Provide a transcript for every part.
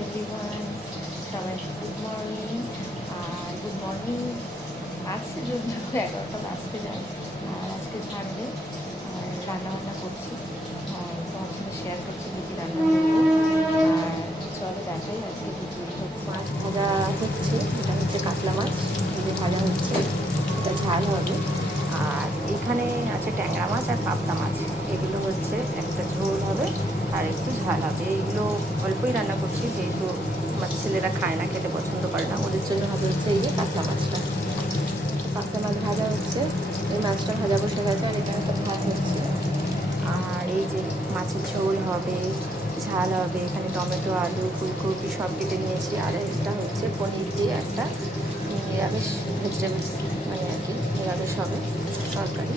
Everyone, সবাইকে good morning. আর good morning আসছে যদিও 11টা বাজতে যায়। আর আজকে সানডে, আর রান্নাবান্না করছি। আর তোমার শেয়ার করছি দুটি রান্না করবো। আর চলো দেখাই আজকে দুটি মাছ ভাজা হচ্ছে। এটা হচ্ছে কাতলা মাছ, দুটো ভাজা হচ্ছে, এটা ঝাল হবে। আর এখানে আছে ট্যাংরা মাছ আর পাবদা মাছ, এগুলো হচ্ছে একটা ঝোল হবে আর একটু ঝাল হবে। এইগুলো অল্পই রান্না করছি, যেহেতু আমার ছেলেরা খায় না, খেতে পছন্দ করে না, ওদের জন্য ভাজা হচ্ছে এই যে কাতলা মাছটা। কাতলা মাছ ভাজা হচ্ছে, এই মাছটা ভাজা বসে গেছে আর এখানে তো ভাত হচ্ছে। আর এই যে মাছের ঝোল হবে, ঝাল হবে, এখানে টমেটো, আলু, ফুলকপি সব কেটে নিয়েছি। আর এটা হচ্ছে পনির দিয়ে একটা নিরামিষ ভেজিটেবলস, মানে আর কি নিরামিষ হবে তরকারি।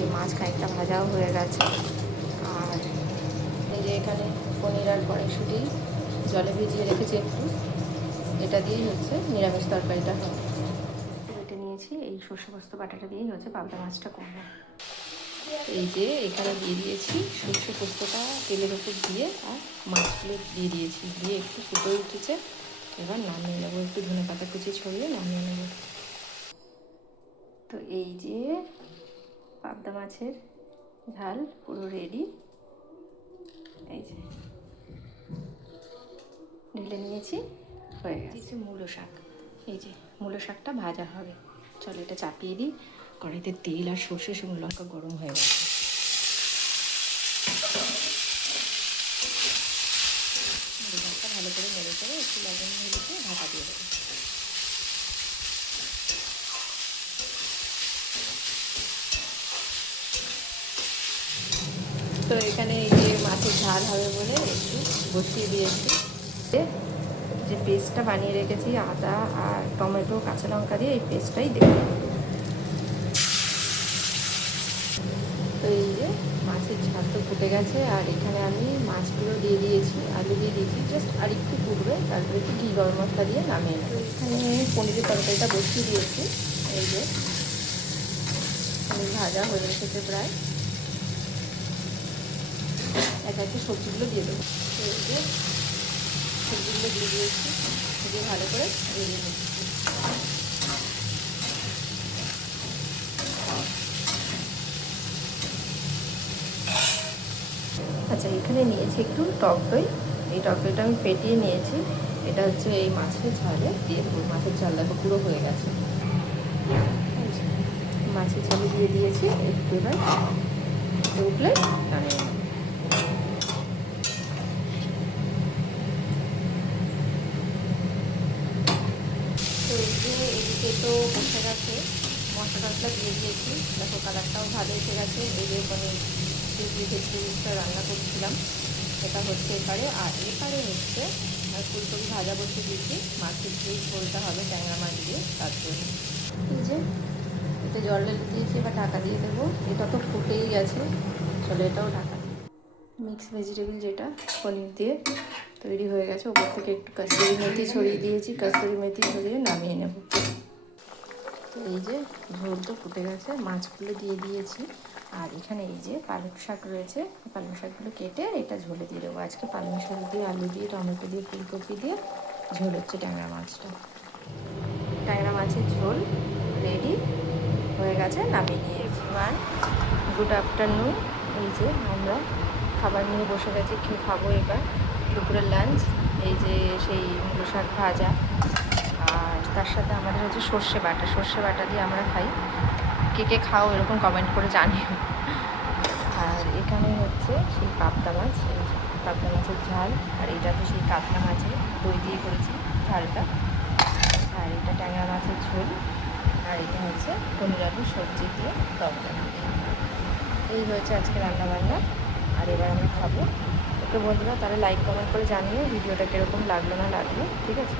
এই মাছ খানিকটা ভাজাও হয়ে গেছে। আর এই যে এখানে পনির আর কড়াইশুঁটি জলে ভিজিয়ে রেখেছি একটু, এটা দিয়েই হচ্ছে নিরামিষ তরকারিটা হবে। বেটে নিয়েছি, এই সর্ষে পোস্ত বাটাটা দিয়েই হচ্ছে পাবদা মাছটা করবো। এই যে এখানে দিয়ে দিয়েছি সর্ষে পোস্তটা তেলের ওপর দিয়ে, আর মাছগুলো দিয়ে দিয়েছি, দিয়ে একটু ফুটে উঠেছে। এবার নামিয়ে নেবো, একটু ধনে পাতা কুচি ছড়িয়ে নামিয়ে নেবো। তো এই যে পাবদা মাছের ঝাল পুরো রেডি। এই যে ঢেলে নিয়েছি, হয়ে গেছে। মূলো শাক, এই যে মূলো শাকটা ভাজা হবে। চলো এটা চাপিয়ে দিই। কড়াইতে তেল আর সর্ষে শুকনো লঙ্কা গরম হয়ে গেছে। মূলো শাকটা ভালো করে নেড়ে করে একটু লবণ হলুদ দিয়ে ঢাকা দিয়ে দেবো। তো এখানে এই যে মাছের ঝাল হবে বলে একটু বসিয়ে দিয়েছি। যে পেস্টটা বানিয়ে রেখেছি আদা আর টমেটো কাঁচা লঙ্কা দিয়ে, এই পেস্টটাই দেবো। তো এই যে মাছের ঝাল তো ফুটে গেছে, আর এখানে আমি মাছগুলো দিয়ে দিয়েছি, আলু দিয়ে দিয়েছি, জাস্ট আর একটু ফুটবে, তারপরে একটু ঘি গরম মশলা দিয়ে নামিয়ে নেব। এখানে পনিরের তরকারিটা বসিয়ে দিয়েছি। এই যে পনির ভাজা হয়ে এসেছে প্রায়, একা একটু সবজিগুলো দিয়ে দেবো। এই যে সবজিগুলো দিয়ে দিয়েছি, দিয়ে ভালো করে দিয়ে দিচ্ছি। আচ্ছা, এখানে নিয়েছি একটু টক দই। এই টক দইটা আমি ফেটিয়ে নিয়েছি, এটা হচ্ছে এই মাছের ঝালে দিয়ে দেবো। মাছের ঝাল দেখো পুরো হয়ে গেছে। মাছের ঝালে দিয়ে দিয়েছি, একটু এবার উঠলে নামিয়ে নেব। তো এই যে এদিকে তো বসে গেছে, মশলা টশলা দিয়ে দিয়েছি, দেখো কালারটাও ভালো এসে গেছে। এই যে পনির চিলি ভেজিটেবলসটা রান্না করছিলাম, এটা হচ্ছে এপারে। আর এপারে হচ্ছে ফুলকপি ভাজা বসে দিয়েছি, মাছের যে ঝোলটা হবে ট্যাংরা মাছ দিয়ে তার জন্য। এই যে এতে জল ঢেলে দিয়েছি, এবার ঢাকা দিয়ে দেবো। এটা তো ফুটেই গেছে, চলো এটাও ঢাকা। মিক্স ভেজিটেবল যেটা পনির দিয়ে তৈরি হয়ে গেছে, ওপর থেকে একটু কাস্তুরি মেথি ছড়িয়ে দিয়েছি, কাস্তুরি মেথি ছড়িয়ে নামিয়ে নেব। তো এই যে ঝোল তো ফুটে গেছে, মাছগুলো দিয়ে দিয়েছি। আর এখানে এই যে পালং শাক রয়েছে, পালং শাকগুলো কেটে এটা ঝোলে দিয়ে দেবো। আজকে পালং শাক দিয়ে, আলু দিয়ে, টমেটো দিয়ে, ফুলকপি দিয়ে ঝোল হচ্ছে ট্যাংরা মাছটা। ট্যাংরা মাছের ঝোল রেডি হয়ে গেছে, নামিয়ে নিয়ে। Everyone, good afternoon. এই যে আমরা খাবার নিয়ে বসে গেছি, কী খাবো এবার দুপুরের লাঞ্চ। এই যে সেই মূলো শাক ভাজা, আর তার সাথে আমাদের হচ্ছে সর্ষে বাটা। সর্ষে বাটা দিয়ে আমরা খাই, কে কে খাও এরকম কমেন্ট করে জানিও। আর এখানে হচ্ছে সেই পাবদা মাছ, এই যে পাবদা মাছের ঝাল। আর এইটা তো সেই কাতলা মাছের দই দিয়ে করেছি ঝালটা। আর এটা ট্যাংরা মাছের ঝোল। আর এটা হচ্ছে পনির আলু সবজি দিয়ে তরকারি। এই হয়েছে আজকে রান্নাবান্না। আর এবার আমরা খাবো। ওকে বন্ধুরা, তাহলে লাইক কমেন্ট করে জানিও ভিডিওটা কীরকম লাগলো না লাগলো, ঠিক আছে?